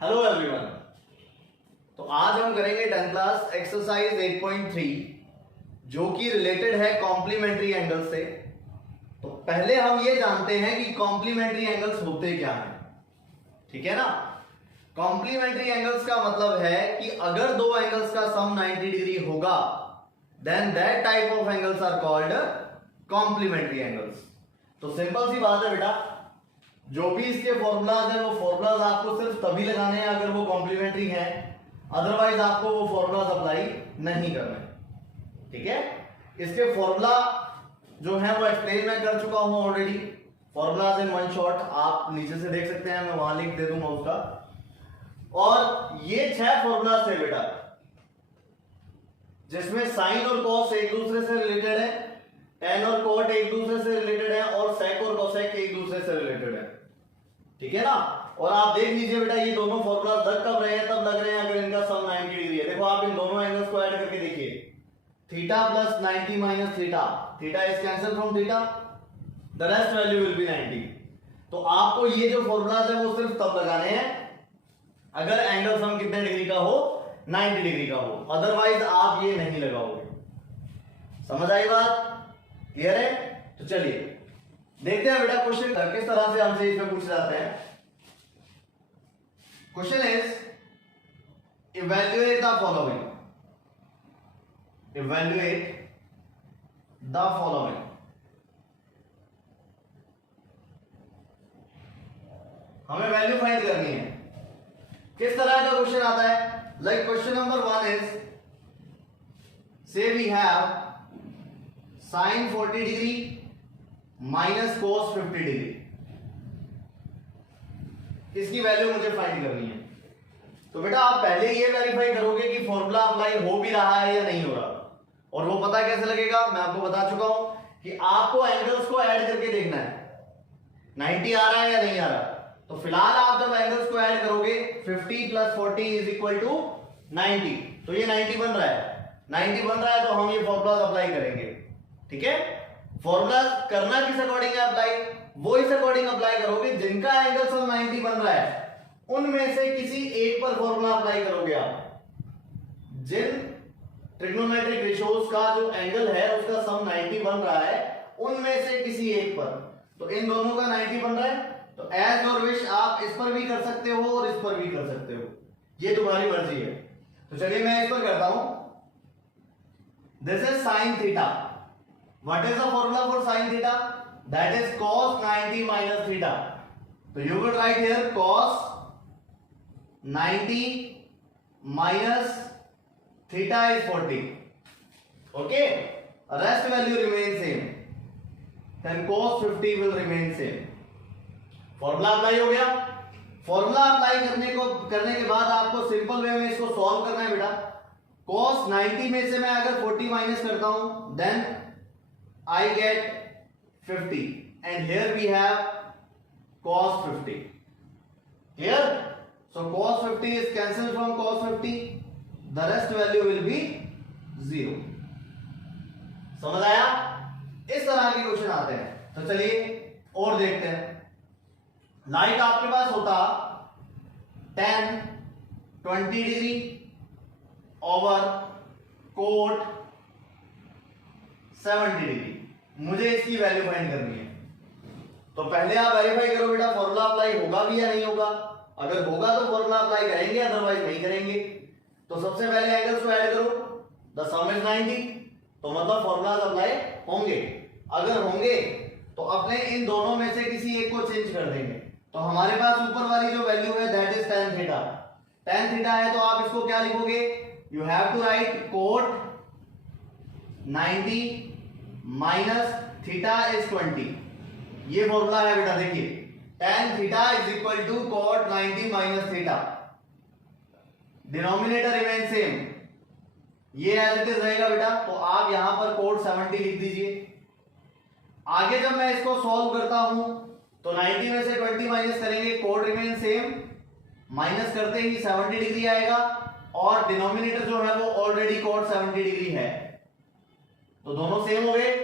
Hello everyone. तो आज हम करेंगे 10th क्लास एक्सरसाइज 8.3 जो कि रिलेटेड है कॉम्प्लीमेंट्री एंगल से। तो पहले हम ये जानते हैं कि कॉम्प्लीमेंट्री एंगल्स होते क्या हैं, ठीक है ना। कॉम्प्लीमेंट्री एंगल्स का मतलब है कि अगर दो एंगल्स का सम 90 डिग्री होगा then that type of angles are called complementary angles. तो सिंपल सी बात है बेटा, जो भी इसके फॉर्मूलाज है वो फॉर्मूलाज आपको सिर्फ तभी लगाने हैं अगर वो कॉम्प्लीमेंट्री है, अदरवाइज आपको वो फॉर्मूलाज अप्लाई नहीं करने, ठीक है। इसके फॉर्मूला जो है वो एक्सप्लेन मैं कर चुका हूं already, formulas in one shot, आप नीचे से देख सकते हैं, मैं वहां लिंक दे दूंगा उसका। और ये 6 फॉर्मूलाज थे बेटा जिसमें साइन और कॉस एक दूसरे से रिलेटेड है, टेन और कोट एक दूसरे से रिलेटेड है और सेक और कोसेक एक दूसरे से रिलेटेड है, ठीक है ना। और आप देख लीजिए बेटा, ये दोनों फॉर्मूला लग कब रहे हैं, तब लग रहे हैं अगर इनका सम 90 डिग्री है। देखो आप इन दोनों एंगल्स को ऐड करके देखिए, theta plus 90 minus theta, theta is cancel from theta, the rest value will B 90। तो आपको ये जो फॉर्मूलाज है वो सिर्फ तब लगाने हैं अगर एंगल सम कितने डिग्री का हो, 90 डिग्री का हो, अदरवाइज आप ये नहीं लगाओगे। समझ आई बात, क्लियर है। तो चलिए देखते हैं बेटा क्वेश्चन किस तरह से हमसे इसमें पूछे जाते हैं। Question is evaluate the following, evaluate the following. हमें वैल्यू फाइंड करनी है। किस तरह का क्वेश्चन आता है, like question number 1 is say we have sine 40 degree minus cos 50 degree, इसकी वैल्यू मुझे फाइंड करनी है। तो बेटा आप पहले ये वेरीफाई करोगे कि फॉर्मूला अप्लाई हो भी रहा है या नहीं हो रहा, और वो पता कैसे लगेगा, मैं आपको बता चुका हूं कि आपको एंगल्स को ऐड करके देखना है 90 आ रहा है या नहीं आ रहा। तो फिलहाल आप जब एंगल्स को ऐड करोगे 50 प्लस 40 इज इक्वल टू 90, तो ये 90 बन रहा है, 90 बन रहा है तो हम ये फॉर्मूला अप्लाई करेंगे, ठीक है। फॉर्मूला करना किस अकॉर्डिंग है अप्लाई, वो इस अकॉर्डिंग अप्लाई करोगे जिनका एंगल सम 90 बन रहा है उनमें से किसी एक पर फॉर्मूला अप्लाई करोगे आप। जिन ट्रिग्नोमेट्रिक रेशियोज का जो एंगल है उसका सम 90 बन रहा है उनमें से किसी एक पर, तो इन दोनों का 90 बन रहा है, तो एज योर विश आप इस पर भी कर सकते हो और इस पर भी कर सकते हो, ये तुम्हारी मर्जी है। तो चलिए मैं इस पर करता हूं। This is sine theta, what is the formula for sin theta, that is cos 90 minus theta, so you will write here cos 90 minus theta is 40, okay, rest value remains same, then cos 50 will remain same। Formula apply हो गया। Formula apply करने के बाद आपको simple way में इसको solve करना है बेटा। cos 90 में से मैं अगर 40 माइनस करता हूं then I get 50 and here we have cos 50, clear? So cos 50 is cancelled from cos 50, the rest value will be 0। समझ आया? इस तरह के क्वेश्चन आते हैं। तो चलिए और देखते हैं। लाइक आपके पास होता tan 20 degree over cot 70 degree, मुझे इसकी वैल्यू फाइंड करनी है। तो पहले आप वेरीफाई करो बेटा फॉर्मूला अप्लाई होगा भी या नहीं होगा। अगर होगा तो फॉर्मूला अप्लाई करेंगे, अदरवाइज नहीं करेंगे। तो सबसे पहले एंगल्स को ऐड करो, द सम इज 90, तो मतलब फॉर्मूला अप्लाई होंगे। अगर होंगे तो अपने इन दोनों में से किसी एक को चेंज कर देंगे। तो हमारे पास ऊपर वाली जो वैल्यू है that is tan theta, tan theta है तो आप इसको क्या लिखोगे, you have to write cot 90 minus theta is 20, ये फॉर्मूला है बेटा। देखिए tan theta is equal to cot 90 minus theta, denominator remain same, ये एज इट इज रहेगा बेटा। तो आप यहां पर कोट 70 लिख दीजिए। आगे जब मैं इसको सॉल्व करता हूं तो 90 में से 20 माइनस करेंगे, कोट रिमेन सेम, माइनस करते ही 70 डिग्री आएगा और डिनोमिनेटर जो है वो ऑलरेडी कोट 70 डिग्री है, तो दोनों सेम हो गए,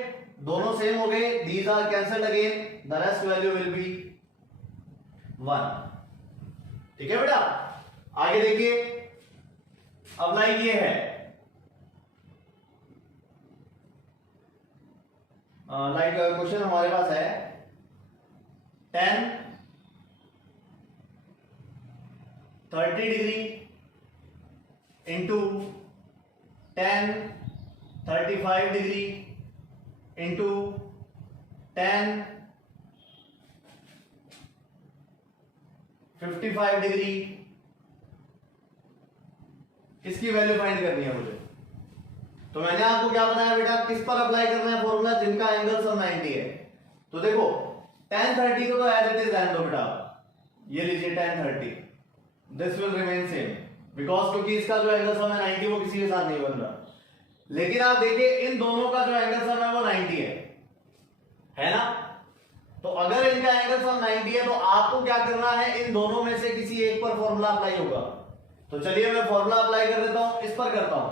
दोनों सेम हो गए, these are cancelled again, the rest value will be 1। ठीक है बेटा। आगे देखिए, अप्लाई ये है, लाइक क्वेश्चन हमारे पास है 10 30 degree into 10 35 degree into 10 55 degree, इसकी वैल्यू फाइंड करनी है मुझे। तो मैंने आपको क्या बताया बेटा, किस पर अप्लाई करना है फॉर्मूला, जिनका एंगल सम 90 है। तो देखो 10 30 को तो एज इट इज रहने दो बेटा, ये लीजिए 10 30, this will remain same because क्योंकि इसका जो एंगल सम है 90 वो किसी के साथ नहीं बन रहा। लेकिन आप देखिए इन दोनों का जो एंगल सम है वो 90 है ना। तो अगर इनका एंगल सम 90 है तो आपको क्या करना है, इन दोनों में से किसी एक पर फॉर्मूला अप्लाई होगा। तो चलिए मैं फॉर्मूला अप्लाई कर देता हूं, इस पर करता हूं।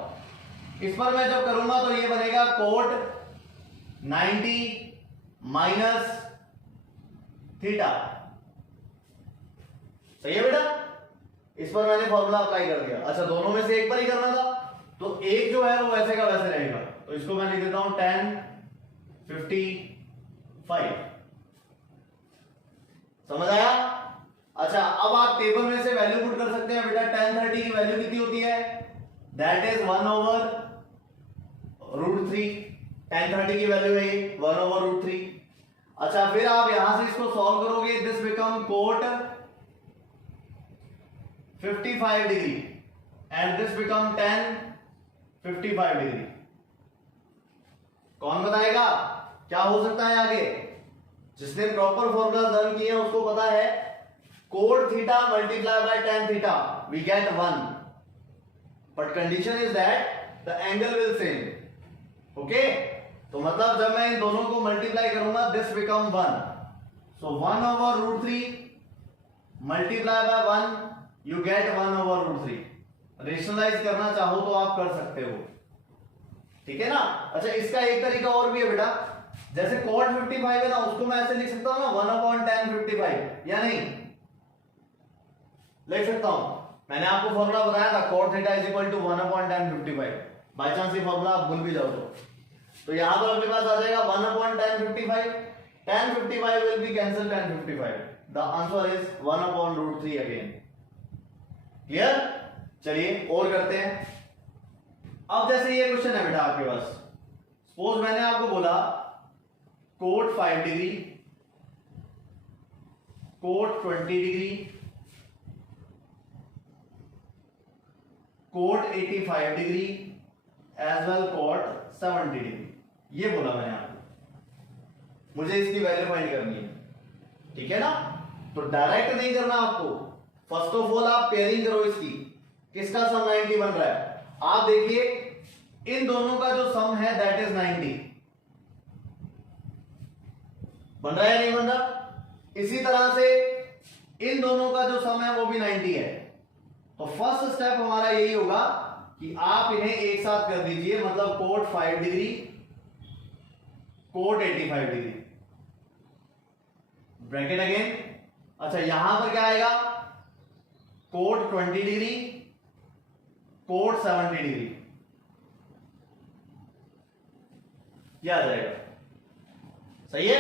इस पर मैं जब करूंगा तो ये बनेगा कोट 90 माइनस थीटा, सही है बेटा। इस पर मैंने फॉर्मूला अप्लाई कर दिया। अच्छा दोनों में से एक पर ही करना था, तो एक जो है वो वैसे का वैसे रहेगा। तो इसको मैं लिख देता हूं 10 55, समझ आया। अच्छा अब आप टेबल में से वैल्यू पुट कर सकते हैं बेटा। 10 30 की वैल्यू कितनी होती है, दैट इज 1/√3। 10 30 की वैल्यू है 1/√3। अच्छा फिर आप यहां से इसको सॉल्व करोगे, this become cot 55 degree and this become 10 55 degree. कौन बताएगा क्या हो सकता है आगे? जिसने प्रॉपर फॉर्मूला लर्न किए हैं उसको पता है, cot theta multiply by tan theta we get 1, but condition is that the angle will same. Okay, तो मतलब जब मैं इन दोनों को मल्टीप्लाई करूंगा this become 1, so 1/√3 multiply by 1 you get 1/√3। Rationalise करना चाहो तो आप कर सकते हो, ठीक है ना। अच्छा इसका एक तरीका और भी है बेटा, जैसे कोट 55 है ना, उसको मैं ऐसे लिख सकता हूं ना 1/tan 55, या नहीं लिख सकता हूं। मैंने आपको फॉर्मूला बताया था cot theta is equal to 1/tan 55। By chance ये फॉर्मूला आप भूल भी जाओ तो यहां पर अपने पास आ जाएगा 1/tan 55, tan 55 will be cancel tan 55, the answer is 1/√3 again. Clear? चलिए और करते हैं। अब जैसे ये क्वेश्चन है बेटा आपके पास, सपोज मैंने आपको बोला cot 5 degree, cot 20 degree, cot 85 degree as well cot 70 degree, ये बोला मैंने आपको। मुझे इसकी वैल्यू फाइंड करनी है, ठीक है ना। तो डायरेक्ट नहीं करना आपको, फर्स्ट ऑफ ऑल आप पेयरिंग करो इसकी, किसका सम 90 बन रहा है। आप देखिए इन दोनों का जो सम है दैट इज 90, बन रहा है नहीं बन रहा। इसी तरह से इन दोनों का जो सम है वो भी 90 है। तो फर्स्ट स्टेप हमारा यही होगा कि आप इन्हें एक साथ कर दीजिए, मतलब cot 5 degree cot 85 degree, bracket again. अच्छा यहां पर क्या आएगा, कोट 20 डिग्री कोट 70 डिग्री, क्या आ जाएगा, सही है।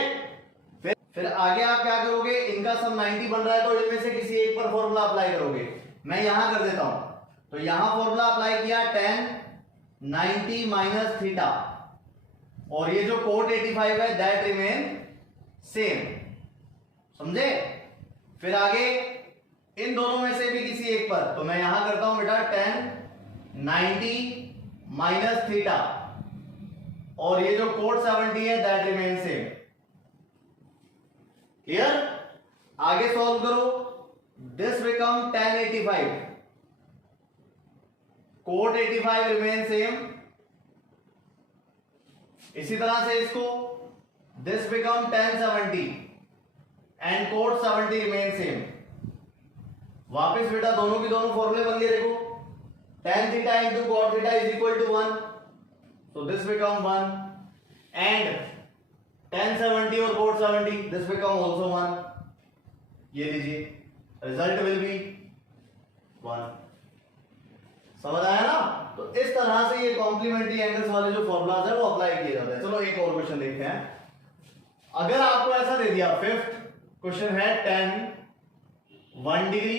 फिर आगे आप क्या करोगे, इनका सम 90 बन रहा है तो इनमें से किसी एक पर फॉर्मूला अप्लाई करोगे। मैं यहां कर देता हूं, तो यहां फॉर्मूला अप्लाई किया tan 90 माइनस थीटा, और ये जो कोट 85 है दैट रिमेन सेम, समझे। फिर आगे इन दोनों में से भी किसी एक पर, तो मैं यहां करता हूं बेटा tan 90 माइनस थीटा, और ये जो कोट 70 है दैट रिमेन सेम। क्लियर? आगे सॉल्व करो, this become tan 85, cot 85 remain same. इसी तरह से इसको this become tan 70 and cot 70 remain same. वापस बेटा दोनों की दोनों फॉर्मूले बन गए, देखो tan theta into cot theta is equal to 1, so this become 1 and tan 70 और cot 70 this become also 1। ये लीजिए, रिजल्ट विल बी 1। समझ आया ना? तो इस तरह से ये कॉम्प्लीमेंट्री एंगल्स वाले जो फॉर्मूलाज है वो अप्लाई किए जाते हैं। चलो एक और क्वेश्चन देखते हैं। अगर आपको ऐसा दे दिया, फिफ्थ क्वेश्चन है, tan 1 degree,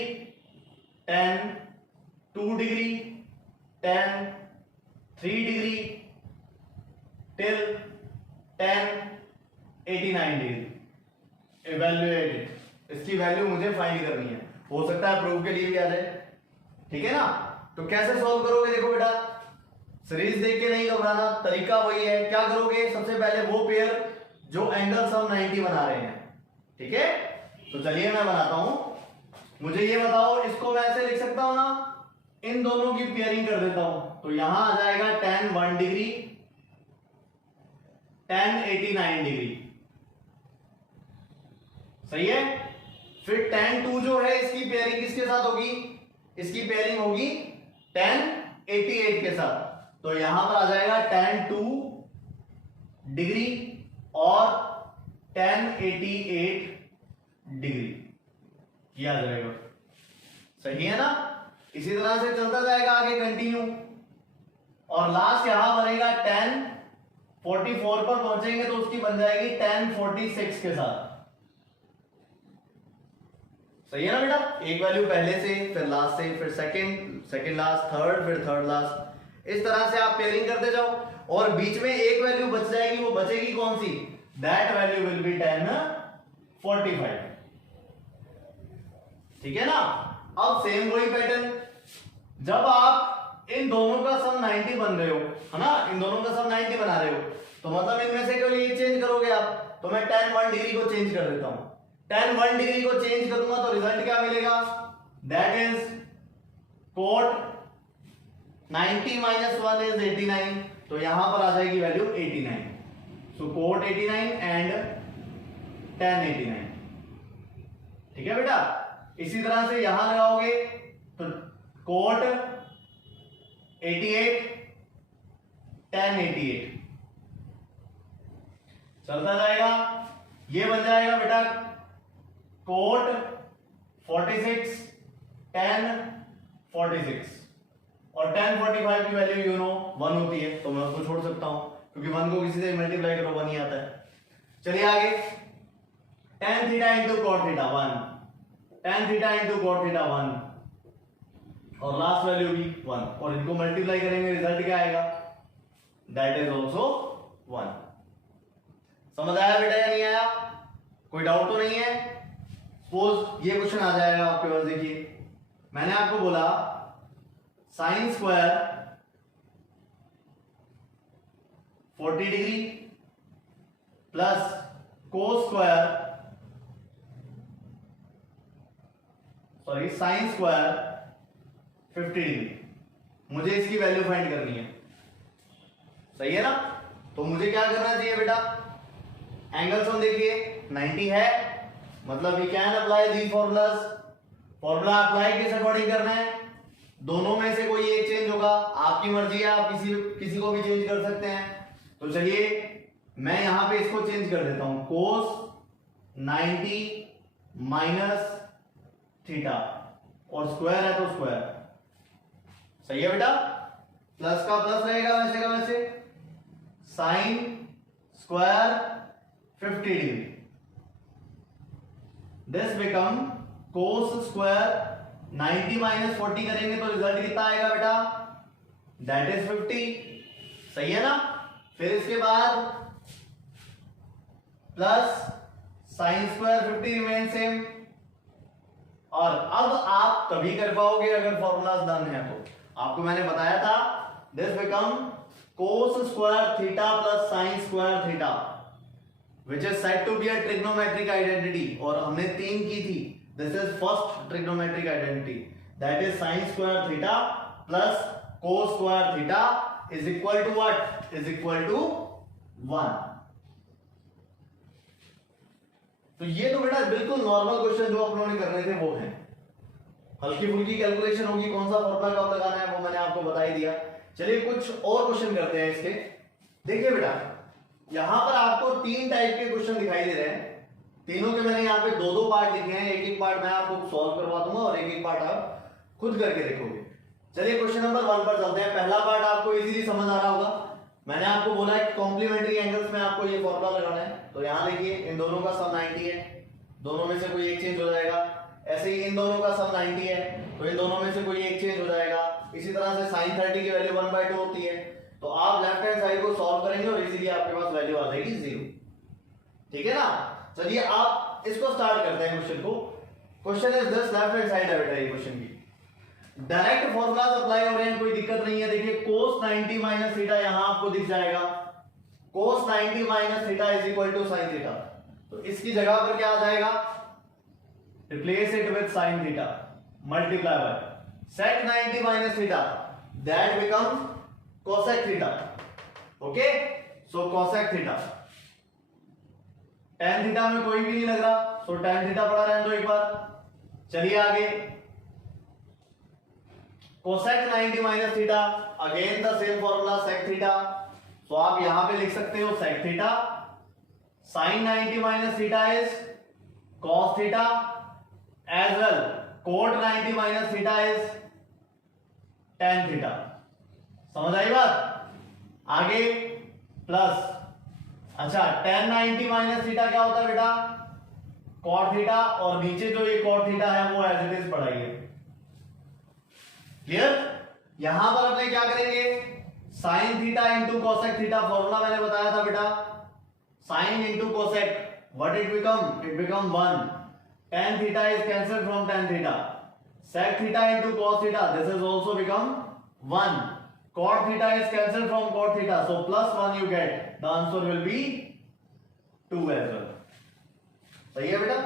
tan 2 degree, tan 3 degree till tan 89 degree evaluated, इसकी वैल्यू मुझे फाइंड करनी है। हो सकता है प्रूफ के लिए भी आ जाए, ठीक है ना? तो कैसे सॉल्व करोगे? देखो बेटा, सीरीज देख के नहीं घबराना, तरीका वही है। क्या करोगे? सबसे पहले वो पेयर जो एंगल सम 90 बना रहे हैं, ठीक है? तो चलिए मैं बनाता हूं। मुझे ये बताओ, इसको मैं ऐसे लिख सकता हूं ना, इन दोनों की पेयरिंग कर देता हूं, तो यहां आ जाएगा tan 1 डिग्री, tan 89 डिग्री, सही है? फिर tan 2 जो है, इसकी पेयरिंग किसके साथ होगी? इसकी पेयरिंग होगी tan 88 के साथ, तो यहां पर आ जाएगा tan 2 डिग्री और tan 88 डिग्री, ये आ जाएगा। सही है ना? इसी तरह से चलता जाएगा आगे कंटिन्यू, और लास्ट यहां बनेगा tan 44 पर पहुंचेंगे तो उसकी बन जाएगी tan 46 के साथ। सही है ना बेटा? एक वैल्यू पहले से, फिर लास्ट से, फिर सेकंड लास्ट, थर्ड, फिर थर्ड लास्ट, इस तरह से आप पेयरिंग करते जाओ, और बीच में एक वैल्यू बच जाएगी। वो बचेगी कौन सी? That value will be tan 45, ठीक है ना? अब सेम वही पैटर्न, जब आप इन दोनों का सम 90 बन रहे हो, है ना, इन दोनों का सम 90 बना रहे हो, तो मतलब इनमें से कोई एक चेंज करोगे आप। तो मैं tan 1 डिग्री को चेंज कर देता हूं। tan 1 डिग्री को चेंज करूंगा तो रिजल्ट क्या मिलेगा? दैट इज cot 90 - 1 इज 89, तो यहां पर आ जाएगी value 89। So cot 89 and tan 89, ठीक है बेटा? इसी तरह से यहां लगाओगे तो cot 88 tan 88 चलता जाएगा। ये बन जाएगा बेटा cot 46 tan 46, और tan 45 की वैल्यू यू नो 1 होती है, तो मैं उसको छोड़ सकता हूं क्योंकि 1 को किसी से मल्टीप्लाई करो 1 ही आता है। चलिए आगे, tan theta into cot theta 1, tan theta into cot theta 1, और लास्ट वैल्यू भी 1, और इनको मल्टीप्लाई करेंगे रिजल्ट क्या आएगा? That is also 1। समझ आया बेटा या नहीं आया? कोई डाउट तो नहीं है? सपोज ये क्वेश्चन आ जाएगा आपके पास, देखिए मैंने आपको बोला sine square 40 degree plus cos square, sorry sine square 50 degree, मुझे इसकी वैल्यू फाइंड करनी है। सही है ना? तो मुझे क्या करना चाहिए बेटा? एंगल सम देखिए 90 है, मतलब we can apply these formulas. Formula apply किस अकॉर्डिंग करना है? दोनों में से कोई एक चेंज होगा, आपकी मर्जी है, आप किसी को भी चेंज कर सकते हैं। तो चलिए मैं यहां पे इसको चेंज कर देता हूं, कोस 90 माइनस थीटा, और स्क्वायर है तो स्क्वायर। सही है बेटा? प्लस का प्लस रहेगा वैसे का वैसे, sine square 50 degree, this become cos square 90 - 40 करेंगे तो रिजल्ट कितना आएगा बेटा? That is 50। सही है ना? फिर इसके बाद plus sine square 50 remain same, और अब आप तभी कर पाओगे अगर फॉर्मूलाज डन है तो। आपको मैंने बताया था this become cos square theta plus sine square theta, which is said to be a trigonometric identity, और हमने 3 की थी। This is first trigonometric identity, that is sin square theta plus cos square theta is equal to what? Is equal to 1। तो ये तो बेटा बिल्कुल normal question जो आप लोगों ने करने थे वो है। हल्की फुल्की कैलकुलेशन होगी, कौन सा फॉर्मूला कब लगाना है वो मैंने आपको बता ही दिया। चलिए कुछ और क्वेश्चन करते हैं इसके। देखिए बेटा, यहां पर आपको 3 टाइप के क्वेश्चन दिखाई दे रहे हैं। तीनों के मैंने यहाँ पे 2-2 पार्ट लिखे हैं, एक एक पार्ट मैं आपको सॉल्व करवा दूंगा और एक एक पार्ट आप खुद करके देखोगे। चलिए क्वेश्चन नंबर 1 पर चलते हैं। पहला पार्ट आपको इजीली समझ आ रहा होगा। मैंने आपको बोला है कॉम्प्लीमेंट्री एंगल्स में आपको ये फॉर्मूला लगाना है। तो यहां देखिए इन दोनों का सम 90 है, दोनों में से कोई एक चेंज हो जाएगा। ऐसे ही इन दोनों का सम 90 है, तो इन दोनों में से कोई एक चेंज हो जाएगा। इसी तरह से sin 30 की वैल्यू 1/2 होती है। तो आप लेफ्ट हैंड साइड को सॉल्व करेंगे और इजीली आपके पास वैल्यू आ जाएगी 0। ठीक है ना। चलिए आप इसको स्टार्ट करते हैं क्वेश्चन को। Question is this, left hand side है बेटा ये क्वेश्चन की। डायरेक्ट फॉर्मूलाज अप्लाई हो रहे हैं, कोई दिक्कत नहीं है। देखिए cos 90 माइनस थीटा यहां आपको दिख जाएगा। cos 90 minus theta is equal to sin theta. तो इसकी जगह पर क्या आ जाएगा, replace it with sin theta multiply by sec 90 minus theta, that becomes cosec theta. Okay, so cosec theta. tan theta में कोई भी नहीं लग रहा, सो tan थीटा पड़ा रहने दो एक बार। चलिए आगे, cosec 90 minus theta, again the same formula sec theta. तो आप यहां पे लिख सकते हो sec theta, sin 90 minus theta is cos theta, as well cot 90 minus theta is tan theta. समझ आई बात? आगे प्लस, अच्छा tan 90 माइनस थीटा क्या होता है बेटा, cot थीटा, और नीचे जो ये cot थीटा है वो एज इट इज पढ़ाइए। क्लियर? यहां पर अपने क्या करेंगे, sin theta into cosec theta, formula मैंने बताया था बेटा, sin इंटू cosec, what it become 1। tan theta is cancelled from tan theta, sec theta into cos theta, this is also become 1। cot theta is cancelled from cot theta, so plus 1 you get, the answer will be 2 as well. सही है बेटा,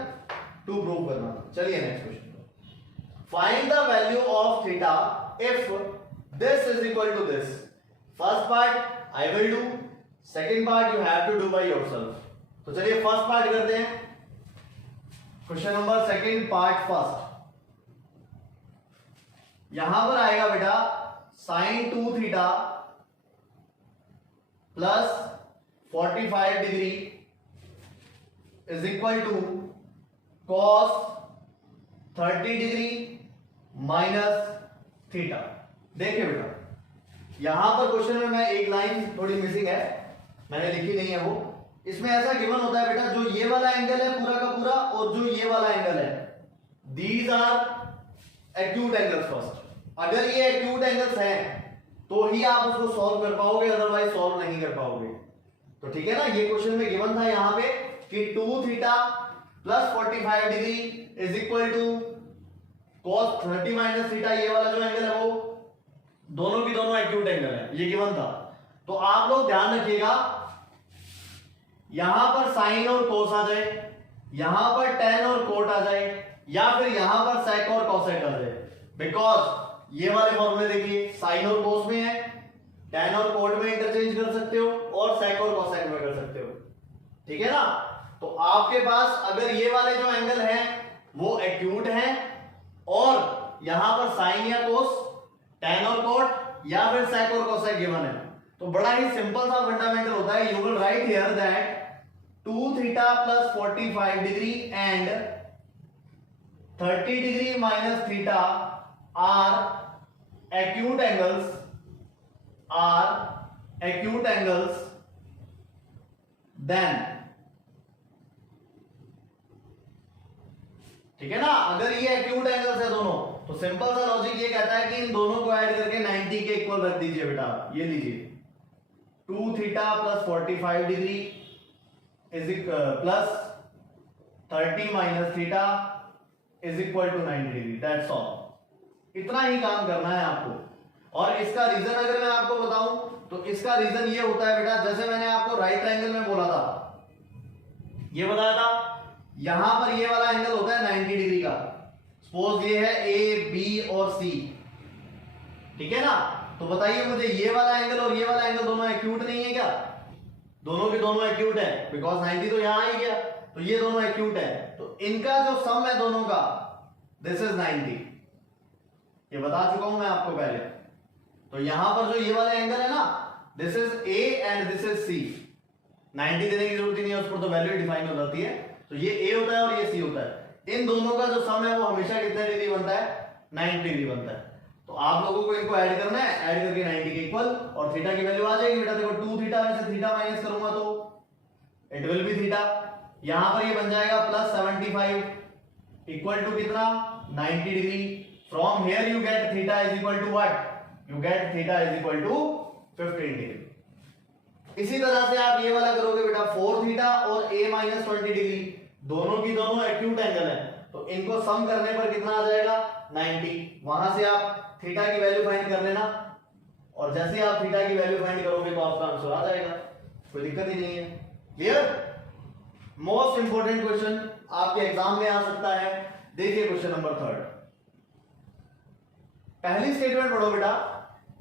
2 prove करना। चलिए next question. Find the value of theta if this is equal to this. First part I will do, second part you have to do by yourself. तो चलिए first part करते हैं। Question number second part first. यहां पर आएगा बेटा sin 2 theta plus 45 degree is equal to cos 30 degree minus theta. देखिए बेटा यहां पर क्वेश्चन में मैं एक लाइन थोड़ी मिसिंग है, मैंने लिखी नहीं है वो। इसमें ऐसा गिवन होता है बेटा, जो ये वाला एंगल है पूरा का पूरा और जो ये वाला एंगल है, these are acute angles first. अगर ये एक्यूट एंगल्स हैं तो ही आप उसको सॉल्व कर पाओगे, अदरवाइज सॉल्व नहीं कर पाओगे। तो ठीक है ना, ये क्वेश्चन में गिवन था यहां पे कि 2 theta plus 45 degree is equal to cos 30 minus theta, ये वाला जो एंगल है वो दोनों की दोनों एक्यूट एंगल है, ये गिवन था। तो आप लोग ध्यान रखिएगा, यहां पर साइन और कोस आ जाए, यहां पर tan और कोट आ जाए, या फिर यहां पर sec और cosec आ जाए। बिकॉज ये वाले फॉर्मूले देखिए, साइन और कोस में है, tan और कोट में इंटरचेंज कर सकते हो और sec और cosec में कर सकते हो। ठीक है ना। तो आपके पास अगर ये वाले जो एंगल हैं वो एक्यूट हैं और यहां पर साइन या कोस, tan और कोट या फिर sec और cosec गिवन है, तो बड़ा ही सिंपल सा फंडामेंटल होता है। You will write here that 2 theta plus 45 degree and 30 degree minus theta are acute angles, then ठीक है ना। अगर ये एक्यूट एंगल्स है दोनों, तो सिंपल सा लॉजिक ये कहता है कि इन दोनों को ऐड करके 90 के इक्वल रख दीजिए बेटा। ये लीजिए 2 theta plus 45 degree is plus 30 minus theta is equal to 90 degree, that's all. इतना ही काम करना है आपको। और इसका रीजन अगर मैं आपको बताऊं तो इसका रीजन ये होता है बेटा, जैसे मैंने आपको राइट ट्रायंगल में बोला था, ये बताया था यहां पर ये वाला एंगल होता है 90 डिग्री का। सपोज ये है ए बी और सी, ठीक है ना। तो बताइए मुझे, ये वाला एंगल और ये वाला एंगल दोनों एक्यूट नहीं है क्या? दोनों के दोनों एक्यूट है, बिकॉज 90 तो यहां आ गया, तो ये दोनों एक्यूट है। तो इनका जो सम है दोनों का, दिस इज 90। ये बता चुका हूं मैं आपको पहले। तो यहां पर जो ये वाला एंगल है ना, this is A and this is C. 90 देने की जरूरत ही नहीं है, उस पर तो वैल्यू डिफाइन हो जाती है। तो ये ए होता है और ये सी होता है। इन दोनों का जो सम है वो हमेशा कितने डिग्री बनता है? 90 डिग्री बनता है। तो आप लोगों को इनको ऐड करना है, ऐड करके 90 के इक्वल और थीटा की वैल्यू आ जाएगी बेटा। देखो 2 थीटा में से थीटा माइनस करूंगा तो इट विल बी थीटा। यहां पर ये बन जाएगा प्लस 75 इक्वल टू कितना 90 degree. From here you get theta is equal to what, you get theta is equal to 15 degree. इसी तरह से आप ये वाला करोगे बेटा 4 थीटा और a माइनस 20 डिग्री, दोनों की दोनों एक्यूट एंगल है, तो इनको सम करने पर कितना आ जाएगा 90। वहां से आप थीटा की वैल्यू फाइंड कर लेना और जैसे ही आप थीटा की वैल्यू फाइंड करोगे तो आपका आंसर आ जाएगा, कोई दिक्कत ही नहीं है। क्लियर? मोस्ट इंपोर्टेंट क्वेश्चन आपके एग्जाम में आ सकता है। देखिए क्वेश्चन नंबर 3, पहली स्टेटमेंट पढ़ो बेटा।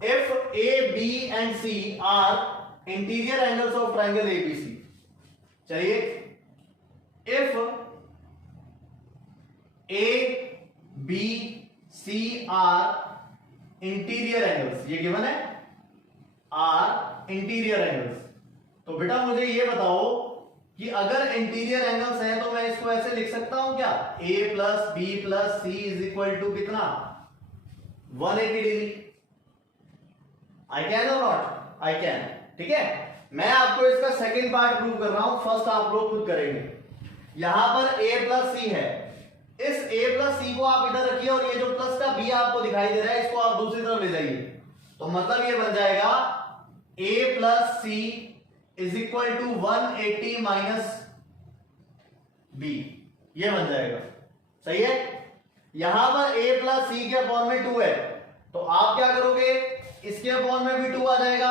If A B and C are interior angles of triangle ABC. चलिए, if A B C are interior angles, ये गिवन है आर इंटीरियर एंगल्स, तो बेटा मुझे ये बताओ कि अगर इंटीरियर एंगल्स हैं तो मैं इसको ऐसे लिख सकता हूं क्या, a plus B plus C is equal to कितना 180 डिग्री। आई कैन और नॉट? I can. ठीक है, मैं आपको इसका सेकेंड पार्ट प्रूव कर रहा हूं, फर्स्ट आप लोग खुद करेंगे। यहां पर a प्लस सी है, इस a प्लस सी को आप इधर रखिए और ये जो प्लस का b आपको दिखाई दे रहा है इसको आप दूसरी तरफ ले जाइए, तो मतलब ये बन जाएगा a plus C is equal to 180 minus B, ये बन जाएगा। सही है? यहां पर a प्लस सी के अपॉन में 2 है, तो आप क्या करोगे, इसके अपॉन में भी 2 आ जाएगा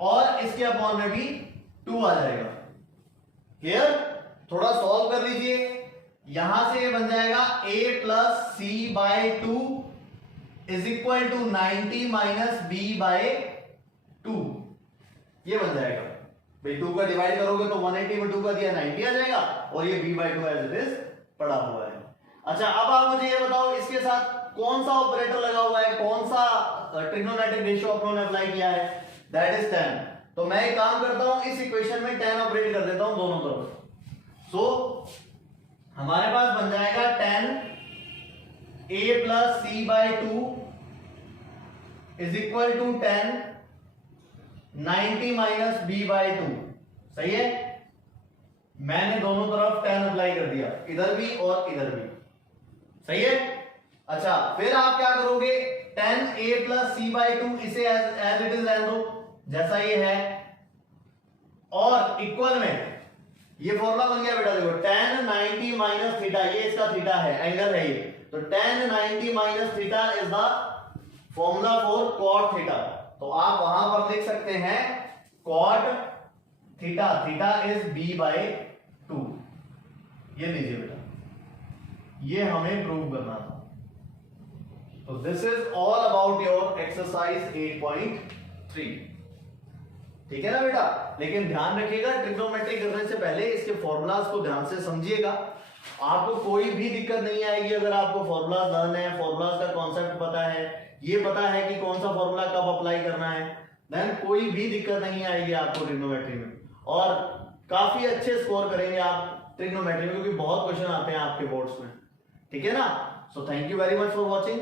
और इसके अपॉन में भी 2 आ जाएगा। क्लियर? थोड़ा सॉल्व कर लीजिए। यहां से ये बन जाएगा a plus C by 2 is equal to 90 minus B by 2, ये बन जाएगा। भाई 2 का डिवाइड करोगे तो 180 में 2 का दिया 90 आ जाएगा और ये b by 2 as it is पड़ा हुआ है। अच्छा, अब आप मुझे ये बताओ इसके साथ कौन सा ऑपरेटर लगा हुआ है, कौन सा ट्रिग्नोमेट्रिक रेशियो अपन ने अप्लाई किया है, दैट इज 10। तो मैं एक काम करता हूं, इस इक्वेशन में 10 ऑपरेट कर देता हूं दोनों तरफ। सो हमारे पास बन जाएगा 10 a plus C by 2 is equal to 10 90 minus B by 2। सही है? मैंने दोनों तरफ 10 अप्लाई कर दिया, इधर भी और इधर भी। सही है? अच्छा, फिर आप क्या करोगे, 10 a प्लस सी बाय 2 इसे एज इट इज रहने दो जैसा ये है, और इक्वल में ये फॉर्मूला बन गया बेटा। देखो 10 90 माइनस थीटा, ये इसका थीटा है, एंगल है ये, तो 10 90 minus theta is the formula for cot theta. तो आप वहां पर लिख सकते हैं cot theta, theta is b by 2। ये लीजिए बेटा, ये हमें प्रूव करना था। तो this is all about your exercise 8.3। ठीक है ना बेटा? लेकिन ध्यान रखिएगा, ट्रिग्नोमेट्री करने से पहले इसके फॉर्मूलाज को ध्यान से समझिएगा। आपको कोई भी दिक्कत नहीं आएगी अगर आपको फॉर्मूलाज लर्न है, फॉर्मूलाज का कॉन्सेप्ट पता है, ये पता है कि कौन सा फॉर्मूला कब अप्लाई करना है, देन कोई भी दिक्कत नहीं आएगी आपको ट्रिग्नोमेट्री में, और काफी अच्छे स्कोर करेंगे आप ट्रिग्नोमेट्री में, क्योंकि बहुत क्वेश्चन आते हैं आपके बोर्ड्स में। ठीक है ना? So thank you very much for watching.